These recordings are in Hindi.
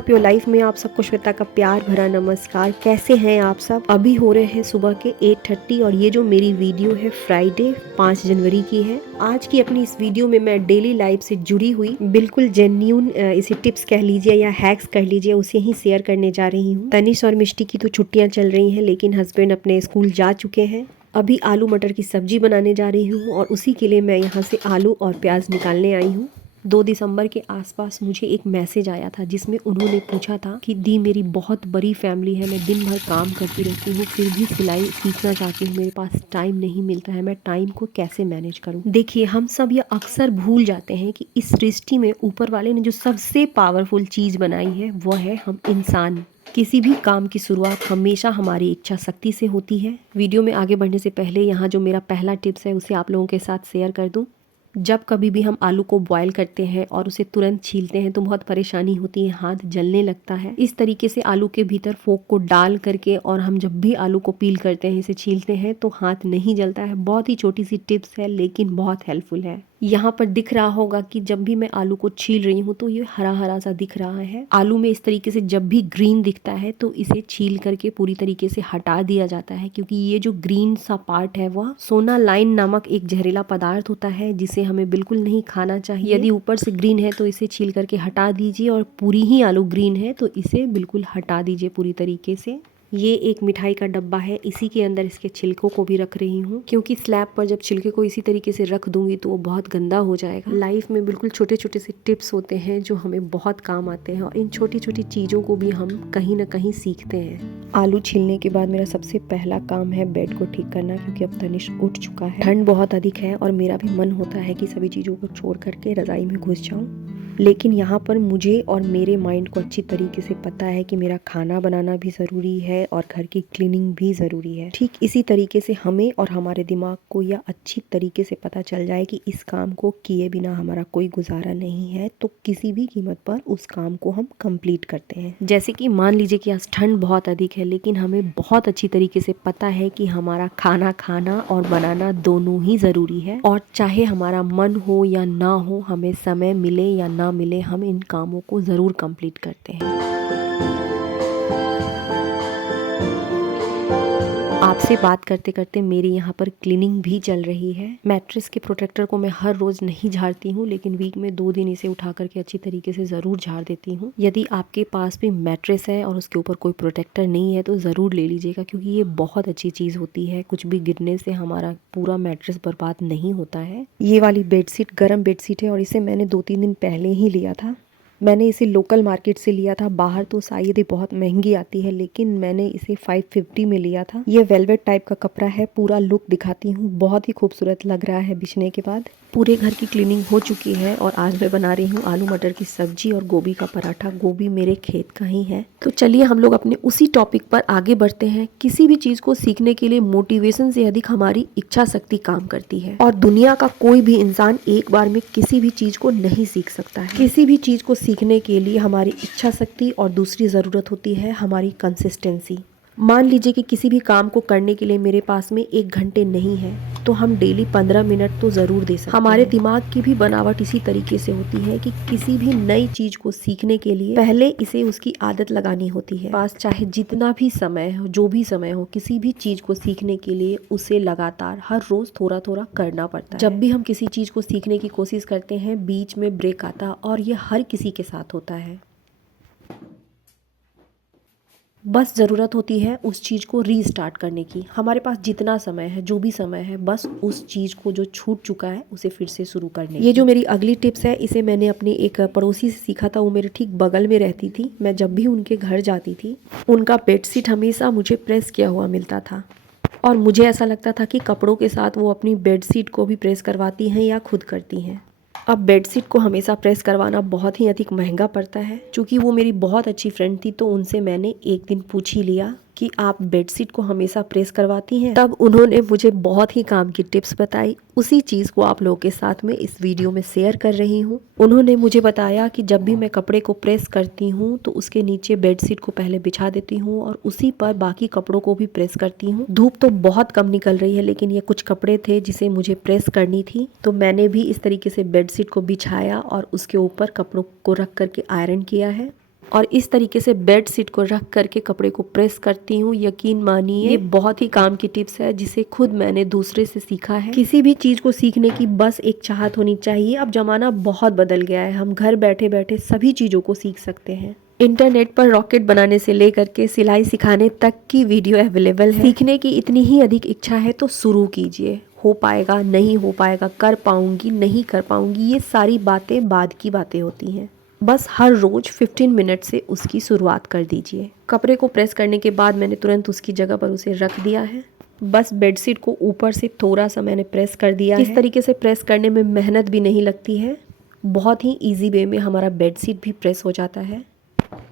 ऑफ योर लाइफ में आप सबको श्वेता का प्यार भरा नमस्कार। कैसे हैं आप सब? अभी हो रहे हैं सुबह के 8:30 और ये जो मेरी वीडियो है फ्राइडे 5 जनवरी की है। आज की अपनी इस वीडियो में मैं डेली लाइफ से जुड़ी हुई बिल्कुल जेन्यून इसे टिप्स कह लीजिए या हैक्स कह लीजिए, उसे ही शेयर करने जा रही हूँ। तनिष और मिष्टी की तो छुट्टियाँ चल रही हैं, लेकिन हस्बैंड अपने स्कूल जा चुके हैं। अभी आलू मटर की सब्जी बनाने जा रही हूँ और उसी के लिए मैं यहाँ से आलू और प्याज निकालने आई हूँ। 2 दिसंबर के आसपास मुझे एक मैसेज आया था जिसमें उन्होंने पूछा था कि दी मेरी बहुत बड़ी फैमिली है, मैं दिन भर काम करती रहती हूँ, फिर भी सिलाई सीखना चाहती हूँ, मेरे पास टाइम नहीं मिलता है, मैं टाइम को कैसे मैनेज करूँ। देखिए, हम सब ये अक्सर भूल जाते हैं कि इस सृष्टि में ऊपर वाले ने जो सबसे पावरफुल चीज़ बनाई है वो है हम इंसान। किसी भी काम की शुरुआत हमेशा हमारी इच्छा शक्ति से होती है। वीडियो में आगे बढ़ने से पहले यहाँ जो मेरा पहला टिप्स है उसे आप लोगों के साथ शेयर कर दूँ। जब कभी भी हम आलू को बॉईल करते हैं और उसे तुरंत छीलते हैं तो बहुत परेशानी होती है, हाथ जलने लगता है। इस तरीके से आलू के भीतर फोक को डाल करके और हम जब भी आलू को पील करते हैं, इसे छीलते हैं तो हाथ नहीं जलता है। बहुत ही छोटी सी टिप्स है लेकिन बहुत हेल्पफुल है। यहाँ पर दिख रहा होगा कि जब भी मैं आलू को छील रही हूँ तो ये हरा हरा सा दिख रहा है। आलू में इस तरीके से जब भी ग्रीन दिखता है तो इसे छील करके पूरी तरीके से हटा दिया जाता है, क्योंकि ये जो ग्रीन सा पार्ट है वह सोनालाइन नामक एक जहरीला पदार्थ होता है जिसे हमें बिल्कुल नहीं खाना चाहिए। यदि ऊपर से ग्रीन है तो इसे छील करके हटा दीजिए और पूरी ही आलू ग्रीन है तो इसे बिल्कुल हटा दीजिए पूरी तरीके से। ये एक मिठाई का डब्बा है, इसी के अंदर इसके छिलकों को भी रख रही हूँ, क्योंकि स्लैब पर जब छिलके को इसी तरीके से रख दूंगी तो वो बहुत गंदा हो जाएगा। लाइफ में बिल्कुल छोटे छोटे से टिप्स होते हैं जो हमें बहुत काम आते हैं और इन छोटी छोटी चीज़ों को भी हम कहीं ना कहीं सीखते हैं। आलू छीलने के बाद मेरा सबसे पहला काम है बेड को ठीक करना, क्योंकि अब तनिष उठ चुका है। ठंड बहुत अधिक है और मेरा भी मन होता है कि सभी चीज़ों को छोड़ करके रज़ाई में घुस जाऊँ, लेकिन यहाँ पर मुझे और मेरे माइंड को अच्छी तरीके से पता है कि मेरा खाना बनाना भी ज़रूरी है और घर की क्लीनिंग भी ज़रूरी है। ठीक इसी तरीके से हमें और हमारे दिमाग को यह अच्छी तरीके से पता चल जाए कि इस काम को किए बिना हमारा कोई गुजारा नहीं है, तो किसी भी कीमत पर उस काम को हम कंप्लीट करते हैं। जैसे कि मान लीजिए कि आज ठंड बहुत अधिक है, लेकिन हमें बहुत अच्छी तरीके से पता है कि हमारा खाना खाना और बनाना दोनों ही ज़रूरी है, और चाहे हमारा मन हो या ना हो, हमें समय मिले या ना मिले, हम इन कामों को ज़रूर कंप्लीट करते हैं। आपसे बात करते करते मेरी यहाँ पर क्लीनिंग भी चल रही है। मैट्रेस के प्रोटेक्टर को मैं हर रोज़ नहीं झाड़ती हूँ, लेकिन वीक में 2 दिन इसे उठा करके अच्छी तरीके से ज़रूर झाड़ देती हूँ। यदि आपके पास भी मैट्रेस है और उसके ऊपर कोई प्रोटेक्टर नहीं है तो ज़रूर ले लीजिएगा, क्योंकि ये बहुत अच्छी चीज़ होती है। कुछ भी गिरने से हमारा पूरा मैट्रेस बर्बाद नहीं होता है। ये वाली बेडशीट गर्म बेडशीट है और इसे मैंने 2-3 दिन पहले ही लिया था। मैंने इसे लोकल मार्केट से लिया था, बाहर तो शायद ही बहुत महंगी आती है, लेकिन मैंने इसे 550 में लिया था। ये वेलवेट टाइप का कपड़ा है, पूरा लुक दिखाती हूँ, बहुत ही खूबसूरत लग रहा है बिछने के बाद। पूरे घर की क्लीनिंग हो चुकी है और आज मैं बना रही हूँ आलू मटर की सब्जी और गोभी का पराठा। गोभी मेरे खेत का ही है। तो चलिए हम लोग अपने उसी टॉपिक पर आगे बढ़ते हैं। किसी भी चीज़ को सीखने के लिए मोटिवेशन से अधिक हमारी इच्छा शक्ति काम करती है, और दुनिया का कोई भी इंसान एक बार में किसी भी चीज़ को नहीं सीख सकता है। किसी भी चीज़ को सीखने के लिए हमारी इच्छा शक्ति और दूसरी ज़रूरत होती है हमारी कंसिस्टेंसी। मान लीजिए कि किसी भी काम को करने के लिए मेरे पास में 1 घंटे नहीं है, तो हम डेली 15 मिनट तो ज़रूर दे सकते हैं। हमारे दिमाग की भी बनावट इसी तरीके से होती है कि किसी भी नई चीज़ को सीखने के लिए पहले इसे उसकी आदत लगानी होती है। पास चाहे जितना भी समय हो, जो भी समय हो, किसी भी चीज़ को सीखने के लिए उसे लगातार हर रोज़ थोड़ा थोड़ा करना पड़ता है। जब भी हम किसी चीज़ को सीखने की कोशिश करते हैं, बीच में ब्रेक आता, और ये हर किसी के साथ होता है। बस ज़रूरत होती है उस चीज़ को रीस्टार्ट करने की। हमारे पास जितना समय है, जो भी समय है, बस उस चीज़ को जो छूट चुका है उसे फिर से शुरू करने की। ये जो मेरी अगली टिप्स है, इसे मैंने अपनी एक पड़ोसी से सीखा था। वो मेरे ठीक बगल में रहती थी। मैं जब भी उनके घर जाती थी, उनका बेडशीट हमेशा मुझे प्रेस किया हुआ मिलता था, और मुझे ऐसा लगता था कि कपड़ों के साथ वो अपनी बेडशीट को भी प्रेस करवाती हैं या खुद करती हैं। अब बेडशीट को हमेशा प्रेस करवाना बहुत ही अधिक महंगा पड़ता है। चूँकि वो मेरी बहुत अच्छी फ्रेंड थी, तो उनसे मैंने एक दिन पूछ ही लिया कि आप बेडशीट को हमेशा प्रेस करवाती हैं। तब उन्होंने मुझे बहुत ही काम की टिप्स बताई। उसी चीज़ को आप लोगों के साथ में इस वीडियो में शेयर कर रही हूँ। उन्होंने मुझे बताया कि जब भी मैं कपड़े को प्रेस करती हूँ तो उसके नीचे बेडशीट को पहले बिछा देती हूँ और उसी पर बाकी कपड़ों को भी प्रेस करती हूँ। धूप तो बहुत कम निकल रही है, लेकिन ये कुछ कपड़े थे जिसे मुझे प्रेस करनी थी, तो मैंने भी इस तरीके से बेडशीट को बिछाया और उसके ऊपर कपड़ों को रख करके आयरन किया है। और इस तरीके से बेड शीट को रख करके कपड़े को प्रेस करती हूँ। यकीन मानिए ये बहुत ही काम की टिप्स है जिसे खुद मैंने दूसरे से सीखा है। किसी भी चीज को सीखने की बस एक चाहत होनी चाहिए। अब जमाना बहुत बदल गया है, हम घर बैठे बैठे सभी चीजों को सीख सकते हैं। इंटरनेट पर रॉकेट बनाने से लेकर के सिलाई सिखाने तक की वीडियो अवेलेबल है। सीखने की इतनी ही अधिक इच्छा है तो शुरू कीजिए। हो पाएगा, नहीं हो पाएगा, कर पाऊंगी, नहीं कर पाऊंगी, ये सारी बातें बाद की बातें होती हैं। बस हर रोज 15 मिनट से उसकी शुरुआत कर दीजिए। कपड़े को प्रेस करने के बाद मैंने तुरंत उसकी जगह पर उसे रख दिया है। बस बेडशीट को ऊपर से थोड़ा सा मैंने प्रेस कर दिया है। इस तरीके से प्रेस करने में मेहनत भी नहीं लगती है, बहुत ही इजी वे में हमारा बेडशीट भी प्रेस हो जाता है।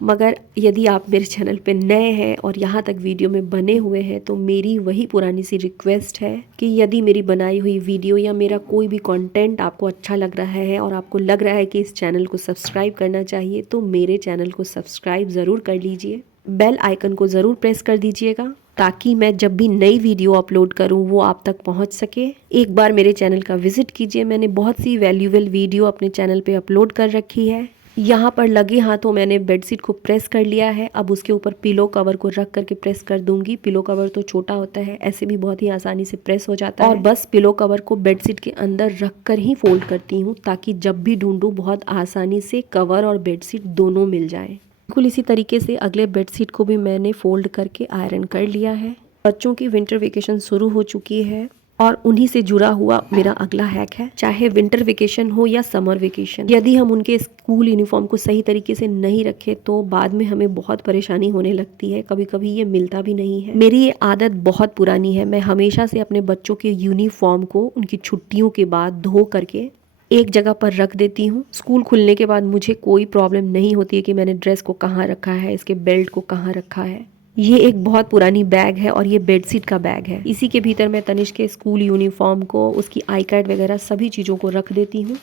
मगर यदि आप मेरे चैनल पे नए हैं और यहाँ तक वीडियो में बने हुए हैं तो मेरी वही पुरानी सी रिक्वेस्ट है कि यदि मेरी बनाई हुई वीडियो या मेरा कोई भी कंटेंट आपको अच्छा लग रहा है और आपको लग रहा है कि इस चैनल को सब्सक्राइब करना चाहिए तो मेरे चैनल को सब्सक्राइब ज़रूर कर लीजिए। बेल आइकन को ज़रूर प्रेस कर दीजिएगा ताकि मैं जब भी नई वीडियो अपलोड करूं वो आप तक पहुंच सके। एक बार मेरे चैनल का विजिट कीजिए, मैंने बहुत सी वैल्यूएबल वीडियो अपने चैनल पे अपलोड कर रखी है। यहाँ पर लगे हाथों मैंने बेडशीट को प्रेस कर लिया है। अब उसके ऊपर पिलो कवर को रख करके प्रेस कर दूंगी। पिलो कवर तो छोटा होता है, ऐसे भी बहुत ही आसानी से प्रेस हो जाता है। और बस पिलो कवर को बेडशीट के अंदर रख कर ही फोल्ड करती हूँ ताकि जब भी ढूंढूं बहुत आसानी से कवर और बेडशीट दोनों मिल जाए। बिल्कुल इसी तरीके से अगले बेडशीट को भी मैंने फोल्ड करके आयरन कर लिया है। बच्चों की विंटर वेकेशन शुरू हो चुकी है और उन्हीं से जुड़ा हुआ मेरा अगला हैक है। चाहे विंटर वेकेशन हो या समर वेकेशन, यदि हम उनके स्कूल यूनिफॉर्म को सही तरीके से नहीं रखे तो बाद में हमें बहुत परेशानी होने लगती है। कभी कभी ये मिलता भी नहीं है। मेरी ये आदत बहुत पुरानी है। मैं हमेशा से अपने बच्चों के यूनिफॉर्म को उनकी छुट्टियों के बाद धो करके एक जगह पर रख देती हूँ। स्कूल खुलने के बाद मुझे कोई प्रॉब्लम नहीं होती है कि मैंने ड्रेस को कहाँ रखा है, इसके बेल्ट को कहाँ रखा है। ये एक बहुत पुरानी बैग है और ये बेडशीट का बैग है। इसी के भीतर मैं तनिष्क के स्कूल यूनिफॉर्म को, उसकी आई कार्ड वगैरह सभी चीज़ों को रख देती हूँ।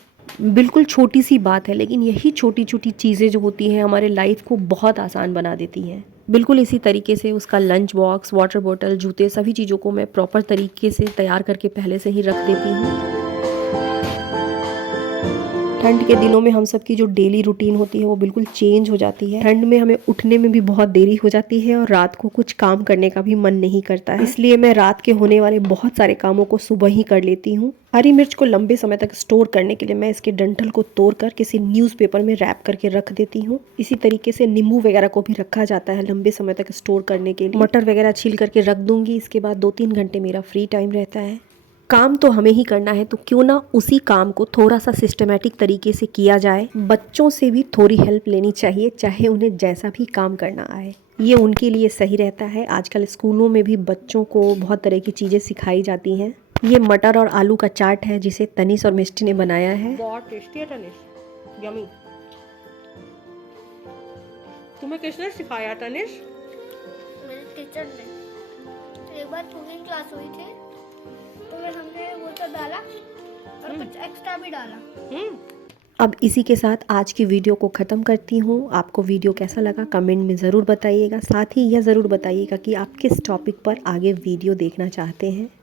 बिल्कुल छोटी सी बात है लेकिन यही छोटी छोटी चीज़ें जो होती हैं हमारे लाइफ को बहुत आसान बना देती हैं। बिल्कुल इसी तरीके से उसका लंच बॉक्स, वाटर बॉटल, जूते, सभी चीज़ों को मैं प्रॉपर तरीके से तैयार करके पहले से ही रख देती हूँ। ठंड के दिनों में हम सब की जो डेली रूटीन होती है वो बिल्कुल चेंज हो जाती है। ठंड में हमें उठने में भी बहुत देरी हो जाती है और रात को कुछ काम करने का भी मन नहीं करता है। इसलिए मैं रात के होने वाले बहुत सारे कामों को सुबह ही कर लेती हूँ। हरी मिर्च को लंबे समय तक स्टोर करने के लिए मैं इसके डंठल को तोड़कर किसी न्यूज़पेपर में रैप करके रख देती हूँ। इसी तरीके से नींबू वगैरह को भी रखा जाता है लंबे समय तक स्टोर करने के लिए। मटर वगैरह छील करके रख दूंगी। इसके बाद 2-3 घंटे मेरा फ्री टाइम रहता है। काम तो हमें ही करना है तो क्यों ना उसी काम को थोड़ा सा सिस्टमेटिक तरीके से किया जाए। बच्चों से भी थोड़ी हेल्प लेनी चाहिए, चाहे उन्हें जैसा भी काम करना आए, ये उनके लिए सही रहता है। आजकल स्कूलों में भी बच्चों को बहुत तरह की चीज़ें सिखाई जाती हैं। ये मटर और आलू का चाट है जिसे तनिष और मिष्टी ने बनाया है। बहुत टेस्टी है तनिष, यमी। तुम्हें किसने सिखाया तनिष? मेरे टीचर ने। एक बार कुकिंग क्लास हुई थी तो फिर हमने वो सब डाला और कुछ एक्स्ट्रा भी डाला। अब इसी के साथ आज की वीडियो को ख़त्म करती हूँ। आपको वीडियो कैसा लगा कमेंट में ज़रूर बताइएगा। साथ ही यह ज़रूर बताइएगा कि आप किस टॉपिक पर आगे वीडियो देखना चाहते हैं।